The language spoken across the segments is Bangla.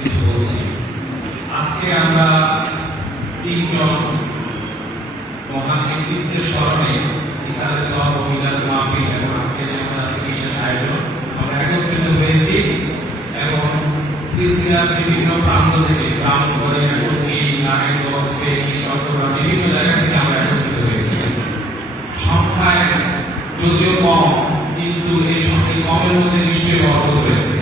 কিছু বলছি। আজকে আমরা তিনজন মহান ব্যক্তিত্বের স্মরণে এবং আজকে আমরা আয়োজন, আমরা একত্রিত হয়েছি এবং সিলসিলার বিভিন্ন প্রান্ত থেকে নারায়ণগঞ্জ চট্টগ্রাম বিভিন্ন জায়গা থেকে আমরা একত্রিত হয়েছি। সংখ্যায় যদিও কম, কিন্তু এই সংখ্যা কমের মধ্যে নিশ্চয়ই অর্থ রয়েছে।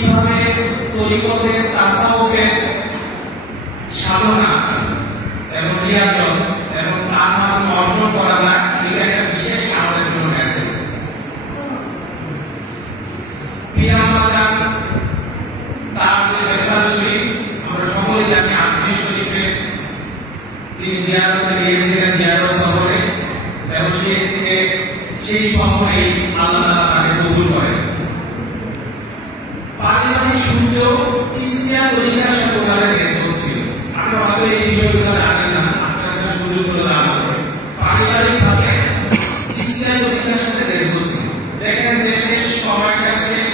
কীভাবে তরিকতের তাসাউফের সাধনা এবং রিয়াজত এবং তার মাধ্যমে অর্জন করা যায়, এটা একটা বিশেষ আমাদের জন্য মেসেজ পিয়ামাজান তার যে মেসাজ শরীফ আমরা সকলে জানি আটত্রিশ শরীফে তিনি জিয়ারতে গিয়েছিলেন জিয়ারত শহরে এবং সেই থেকে, সেই শহরেই আল্লাহ তাকে কবুল করেন। পারিবারিক সূর্য চিস্তিয়া তরিকার সাথে ওখানে গেছে ছিল আমরা হয়তো এই বিষয়গুলো জানি না, আজকে আমরা সুযোগ করে জানা পারিবারিক ভাবে চিস্তিয়া তরিকার সাথে গেছে ছিল দেখেন যে শেষ সময়টা শেষ।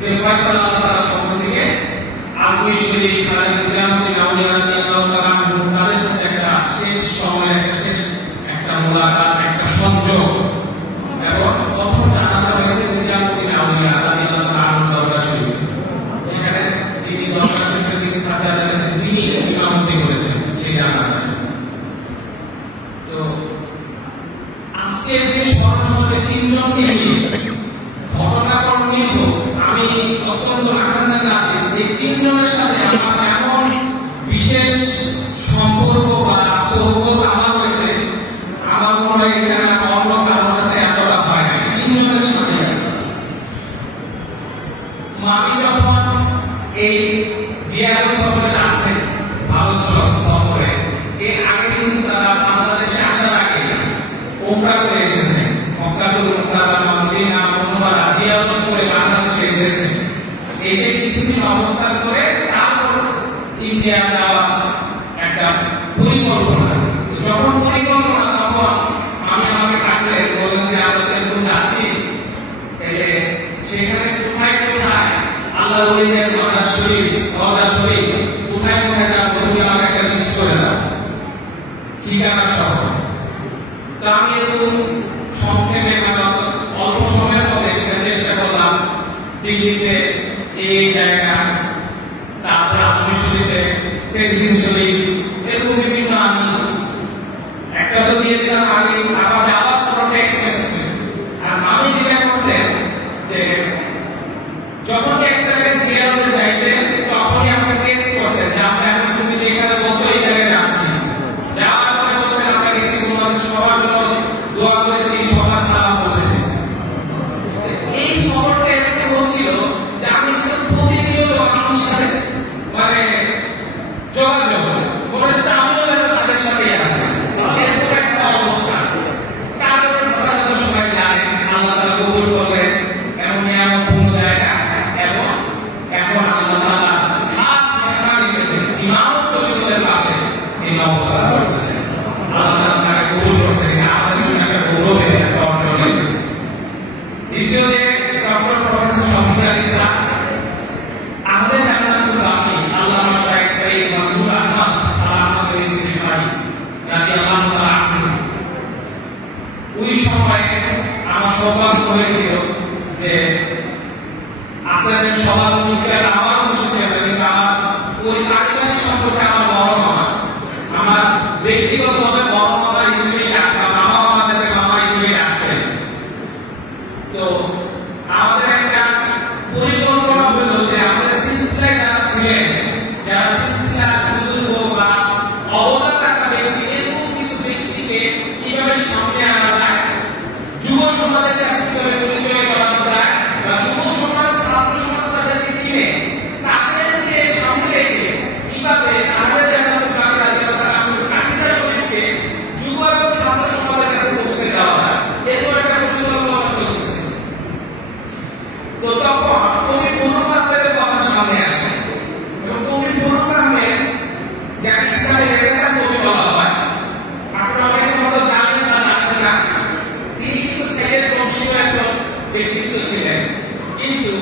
যে ফয়সালা আল্লাহ তাআলার পক্ষ থেকে আজমি শরীফ খালিদ ওমরা করে এসেছে। মক্কাতুল মুকাররমা মদিনা মুনওয়ারা জিয়ারত করে বাংলাদেশে এসেছে। এসে কিছুদিন অবস্থান করে তারপর ইন্ডিয়া যাওয়া একটা পরিকল্পনা। যখন পরিকল্পনা তখন আমি আমাকে ডাকলে, বললেন যে, আমরা তো আছি। সেখানে কোথায় কোথায় আল্লাহ শরীফ দরজা শরীফ কোথায় কোথায় যাব তুমি আমাকে একটা লিস্ট করে দাও ঠিকানা সহ তো আমি এরকম সংক্ষেপে মানে অত অল্প সময়ের মধ্যে সেটা চেষ্টা করলাম দিল্লিতে এই জায়গা তারপর আজমি শরীফে fiscalizar ব্যক্তিত্ব ছিলেন। কিন্তু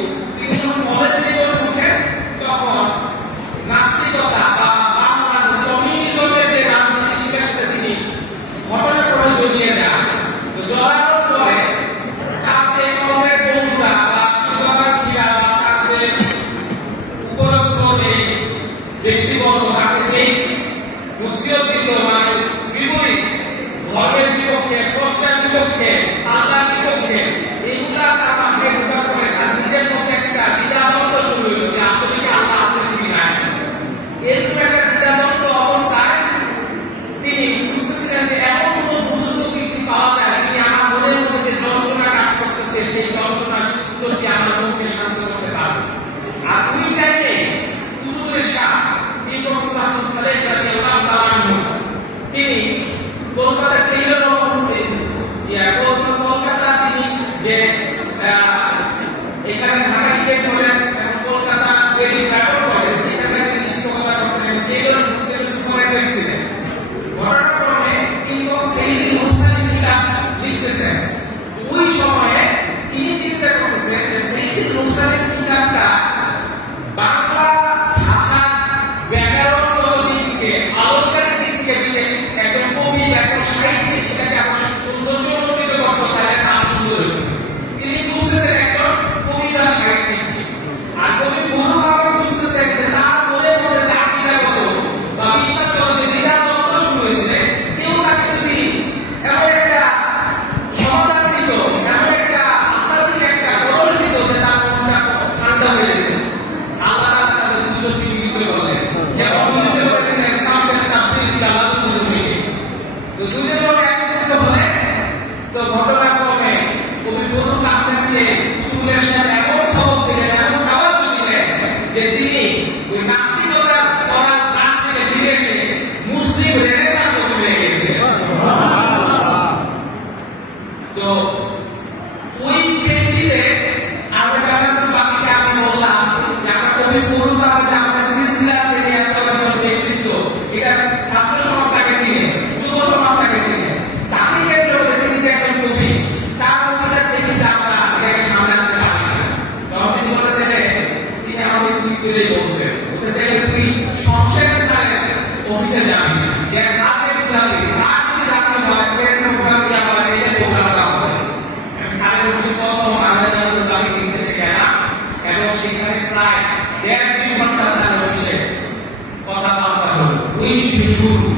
লিখতেছেন ওই সময়ে তিনি চিন্তা করেছেন যে সেই নুসানের কিতাবটা বাংলা সেখানে প্রায় দেড় দুই ঘণ্টা স্যার হচ্ছে কথাবার্তা হল ওই শিশুর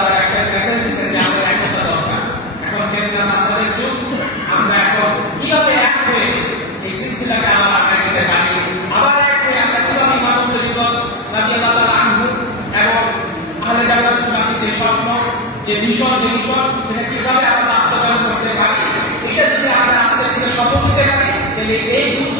beber